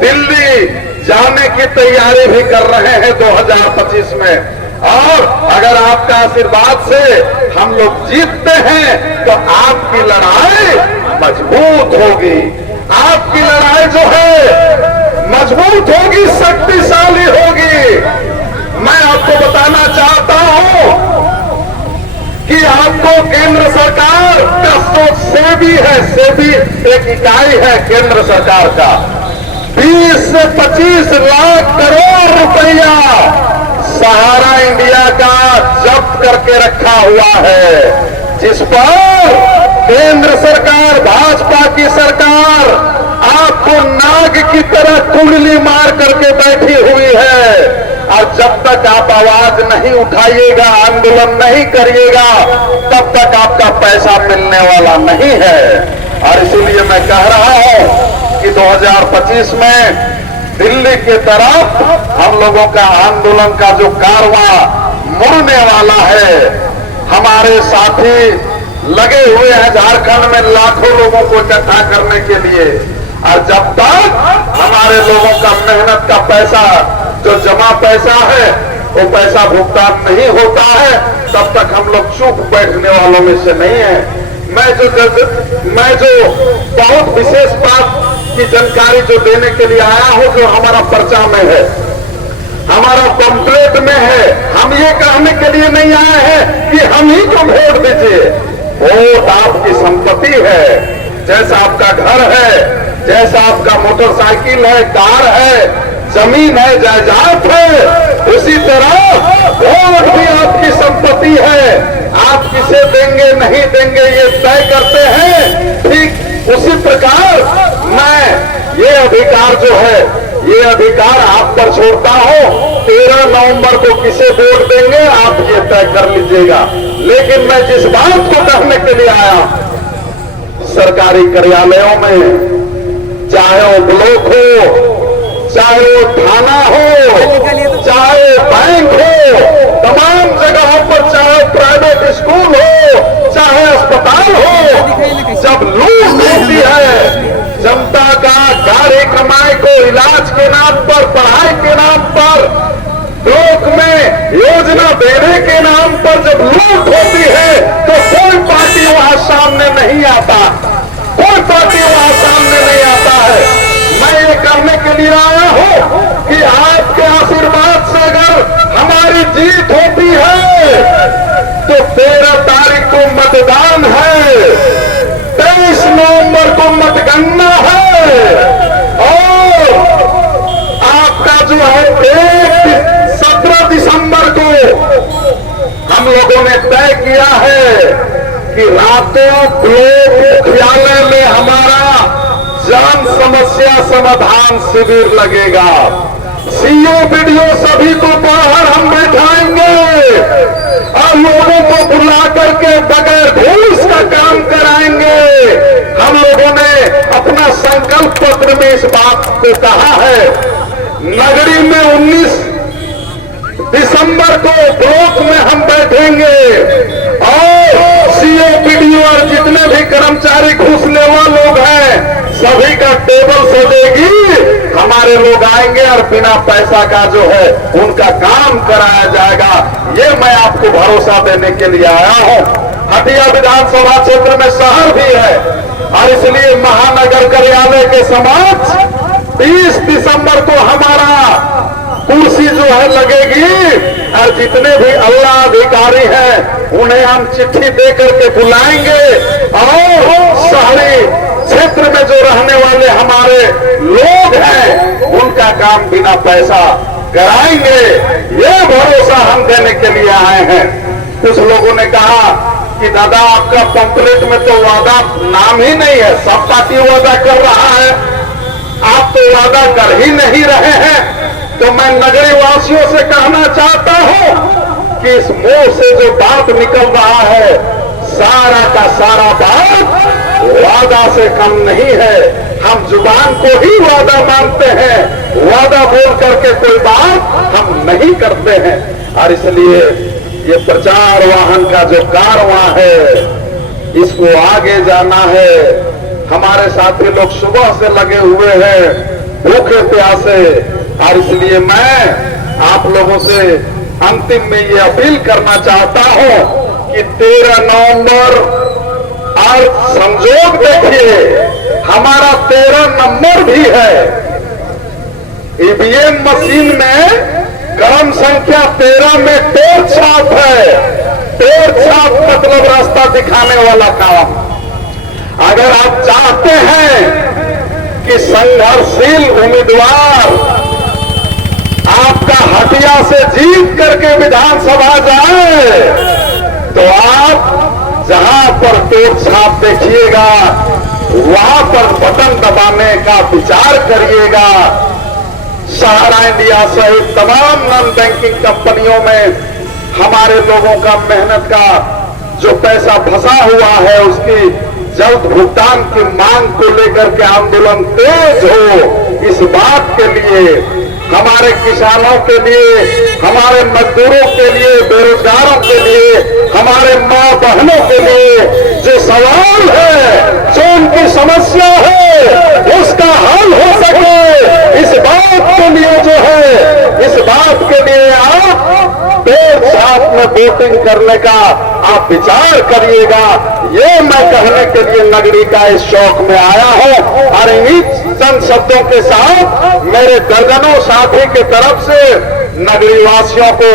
दिल्ली जाने की तैयारी भी कर रहे हैं 2025 में। और अगर आपका आशीर्वाद से हम लोग जीतते हैं तो आपकी लड़ाई मजबूत होगी, आपकी लड़ाई जो है मजबूत होगी, शक्तिशाली होगी। मैं आपको बताना चाहता हूं कि आपको केंद्र सरकार का सेबी है, सेबी एक इकाई है केंद्र सरकार का, 20 से 25 लाख करोड़ रुपया सहारा इंडिया का जब्त करके रखा हुआ है, जिस पर केंद्र सरकार, भाजपा की सरकार आपको नाग की तरह कुंडली मार करके बैठी हुई है। और जब तक आप आवाज नहीं उठाइएगा, आंदोलन नहीं करिएगा, तब तक आपका पैसा मिलने वाला नहीं है। और इसीलिए मैं कह रहा हूं कि 2025 में दिल्ली की तरफ हम लोगों का आंदोलन का जो कारवां मुड़ने वाला है, हमारे साथी लगे हुए हैं झारखंड में लाखों लोगों को इकट्ठा करने के लिए। और जब तक हमारे लोगों का मेहनत का पैसा, जो जमा पैसा है, वो पैसा भुगतान नहीं होता है, तब तक हम लोग चुप बैठने वालों में से नहीं है। मैं जो बहुत विशेष बात की जानकारी जो देने के लिए आया हूं, जो हमारा पर्चा में है, हमारा पंपलेट में है, हम ये कहने के लिए नहीं आए हैं कि हम ही को वोट दीजिए। वोट आपकी संपत्ति है, जैसा आपका घर है, जैसा आपका मोटरसाइकिल है, कार है, जमीन है, जायदाद है, उसी तरह वोट भी आपकी संपत्ति है। आप किसे देंगे नहीं देंगे ये तय करते हैं। ठीक उसी प्रकार मैं ये अधिकार जो है, ये अधिकार आप पर छोड़ता हूं। 13 नवंबर को किसे वोट देंगे आप ये तय कर लीजिएगा। लेकिन मैं जिस बात को कहने के लिए आया, सरकारी कार्यालयों में, चाहे वो ब्लॉक हो, चाहे वो थाना हो, चाहे बैंक हो, तमाम जगहों पर, चाहे प्राइवेट स्कूल हो, चाहे अस्पताल हो, जब लूट होती है जनता का गाड़ी कमाई को इलाज के नाम पर, पढ़ाई के नाम पर, ब्लॉक में योजना देने के नाम पर जब लूट होती है, तो कोई पार्टी वहां सामने नहीं आता, कोई पार्टी वहां सामने नहीं आता है। मैं ये करने के लिए आया हूं कि आपके आशीर्वाद से अगर हमारी जीत होती है तो 13 तारीख को मतदान है, 23 नवंबर को मतगणना है, और आपका जो है 17 दिसंबर को हम लोगों ने तय किया है कि रातों ब्लॉक मुख्यालय में हमारा जन समस्या समाधान शिविर लगेगा। सीओ वीडियो सभी को बाहर हम बैठाएंगे और लोगों को बुला करके बगैर घूस का काम कराएंगे। हम लोगों ने अपना संकल्प पत्र में इस बात को कहा है। नगरी में 19 दिसंबर को ब्लॉक में हम बैठेंगे और सीओ वीडियो और जितने भी कर्मचारी घूस लेवा लोग हैं सभी का टेबल सजेगी, हमारे लोग आएंगे और बिना पैसा का जो है उनका काम कराया जाएगा। ये मैं आपको भरोसा देने के लिए आया हूं। हटिया विधानसभा क्षेत्र में शहर भी है और इसलिए महानगर कार्यालय के समक्ष 30 दिसंबर को हमारा कुर्सी जो है लगेगी और जितने भी अल्लाह अधिकारी हैं उन्हें हम चिट्ठी दे करके बुलाएंगे और शहरी क्षेत्र में जो रहने वाले हमारे लोग हैं उनका काम बिना पैसा कराएंगे। ये भरोसा हम देने के लिए आए हैं। कुछ लोगों ने कहा कि दादा आपका पंपलेट में तो वादा नाम ही नहीं है, सब पार्टी वादा कर रहा है, आप तो वादा कर ही नहीं रहे हैं। तो मैं नगरी वासियों से कहना चाहता हूं कि इस मुंह से जो बात निकल रहा है सारा का सारा बात वादा से कम नहीं है। हम जुबान को ही वादा मानते हैं, वादा बोल करके कोई बात हम नहीं करते हैं। और इसलिए ये प्रचार वाहन का जो कारवां है इसको आगे जाना है। हमारे साथी लोग सुबह से लगे हुए हैं, भूखे प्यासे। और इसलिए मैं आप लोगों से अंतिम में ये अपील करना चाहता हूं कि 13 नवंबर, और संजोग देखिए हमारा 13 नंबर भी है। ईवीएम मशीन में क्रम संख्या 13 में टेर छाप है। टेर छाप मतलब रास्ता दिखाने वाला काम। अगर आप चाहते हैं कि संघर्षशील उम्मीदवार आपका हटिया से जीत करके विधानसभा जाए, तो आप जहां पर टेर छाप देखिएगा वहां पर बटन दबाने का विचार करिएगा। सहारा इंडिया सहित तमाम नॉन बैंकिंग कंपनियों में हमारे लोगों का मेहनत का जो पैसा फंसा हुआ है उसकी जल्द भुगतान की मांग को लेकर के आंदोलन तेज हो। इस बात के लिए हमारे किसानों के लिए, हमारे मजदूरों के लिए, बेरोजगारों के लिए, हमारे मां बहनों के लिए जो सवाल है, जो उनकी समस्या है उसका हल हो सके, इस बात के लिए जो है, इस बात के लिए आप पेड़ साथ में वोटिंग करने का आप विचार करिएगा। ये मैं कहने के लिए नगरी का इस शौक में आया हूं। और इन्हीं चंद शब्दों के साथ मेरे दर्जनों साथी की तरफ से नगरी वासियों को